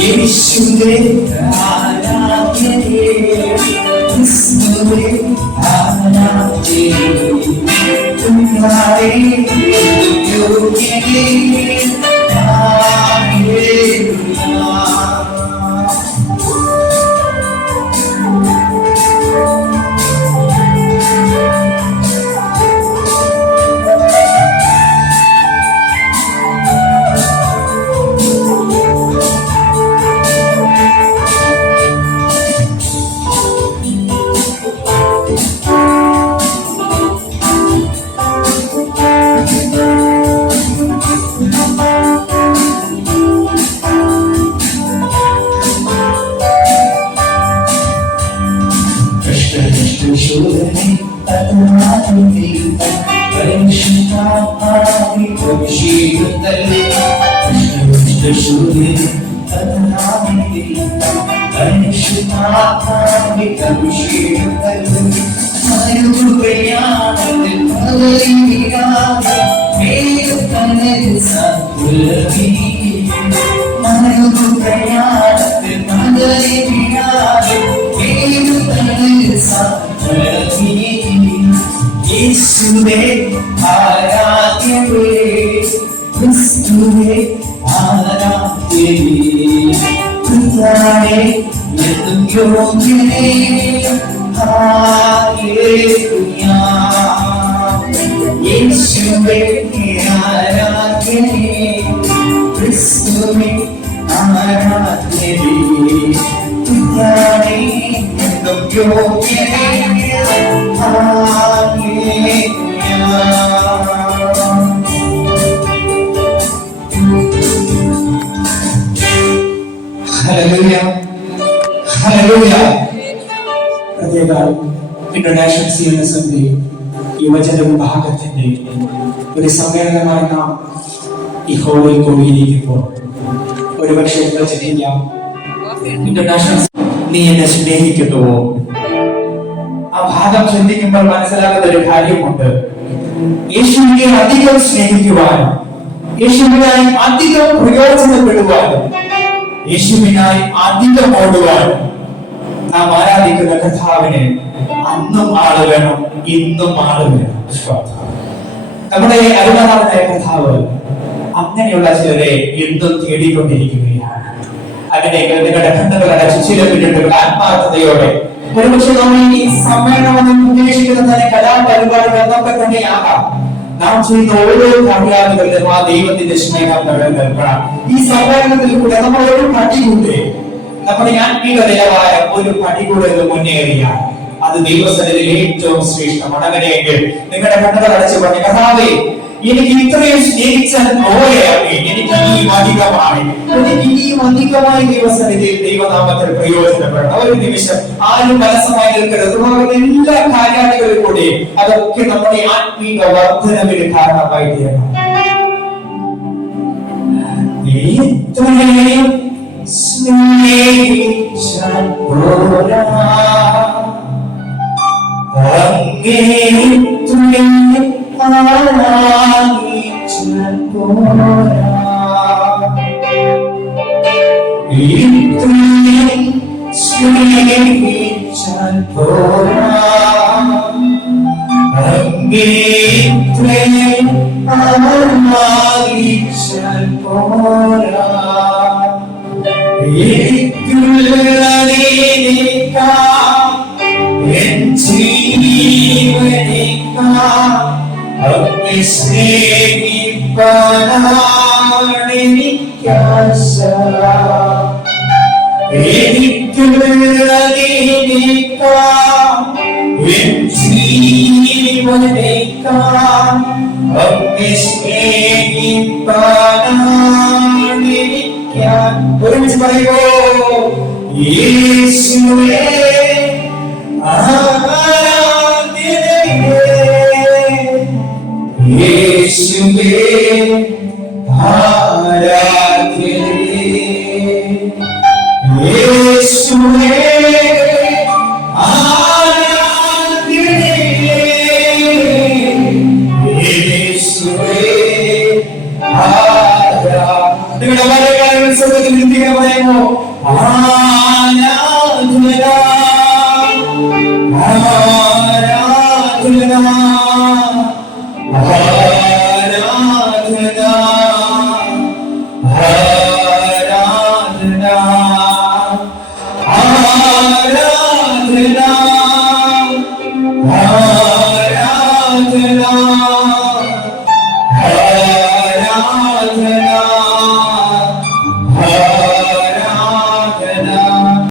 യേശുവേ ആരാധ്യനേ ക്രിസ്തുവേ ആരാധ്യനേ ഉന്നാരേ യോഗ്യനേ യേശുവേ ആരാധ്യനേ ക്രിസ്തുവേ ആരാധ്യനേ കർത്താവേ എന്നും യോഗ്യനേ ഹല്ലേലൂയ യേശുവേ ആരാധ്യനേ ക്രിസ്തുവേ ആരാധ്യനേ കർത്താവേ എന്നും യോഗ്യനേ ഇന്റർനാഷണൽ സിഎൻഎസിന്റെ യുവജന വിഭാഗത്തിന്റെ ഒരു സമ്മേളനമായി നാം ഈ ഹോളിൽ കൂടിയിരിക്കുമ്പോൾ ഒരുപക്ഷെ ചിന്തിക്കാം, ഇന്റർനാഷണൽ നീ എന്നെ സ്നേഹിക്കുന്നുവോ? ആ ഭാഗം ചിന്തിക്കുമ്പോൾ മനസ്സിലാകുന്ന ഒരു കാര്യമുണ്ട്. യേശുവിനെ അധികം സ്നേഹിക്കുവാനും യേശുവിനായി അധികം പ്രയോജനപ്പെടുവാനും യേശുവിനായി അധികം ഓടുവാനും നാം ആരാധിക്കുന്ന കർത്താവിന് അന്നും ആള് വേണം, ഇന്നും ആള് വേണം. നമ്മുടെ അരുമനാഥനായ കർത്താവ് അങ്ങനെയുള്ള ചിലരെ എന്തും തേടിക്കൊണ്ടിരിക്കുകയാണ്. അങ്ങനെ നിങ്ങളുടെ കണ്ണുകൾ അടച്ച് ചില മിനിറ്റുകൾ ആത്മാർത്ഥതയോടെ, ഒരുപക്ഷെ നമ്മൾ ഈ സമ്മേളനം ഉദ്ദേശിക്കുന്ന തന്നെ കലാപരിപാടികൾ എന്നൊക്കെ തന്നെയാകാം, നാം ചെയ്യുന്ന ഓരോ കാര്യാദികളിലും ആ ദൈവത്തിന്റെ സ്നേഹം നിൽക്കണം. ഈ സമ്മേളനത്തിൽ കൂടെ നമ്മൾ ഒരു പടികൂടെ നമ്മുടെ ആത്മീക നിലവാരം ഒരു പടികൂടെ മുന്നേറിയാൽ അത് ദൈവസന്നിധിയിൽ ഏറ്റവും ശ്രേഷ്ഠമാണ്. അങ്ങനെയെങ്കിൽ നിങ്ങളുടെ കണ്ണുകൾ അടച്ചു പറഞ്ഞ കർത്താവേ, എനിക്ക് ഇത്രയും സ്നേഹിച്ചാൽ പോലെയാണ്, എനിക്ക് ഇനിയും അധികമായി ദൈവസന്നിധിയിൽ ദൈവനാമത്തിൽ പ്രയോജനപ്പെടണം. ഒരു നിമിഷം ആരും മനസ്സമായി നിൽക്കരുത്. എല്ലാ കാര്യാദികളിൽ കൂടെ അതൊക്കെ നമ്മുടെ ആത്മീക വർധനവിന് കാരണമായി തീരണം. സ്നേഹിച്ചാൽ പോരാ, ആരാധിച്ചാൽ പോരാ, സ്നേഹിച്ചാൽ പോരാ, ആരാധിച്ചാൽ പോരാ, ഒരുമിച്ച് പറയുമോ? യേശുവേ ആരാധ്യനേ, യേശുവേ ആരാധ്യനേ, യേശുവേ ആരാധ്യനേ, എല്ലാ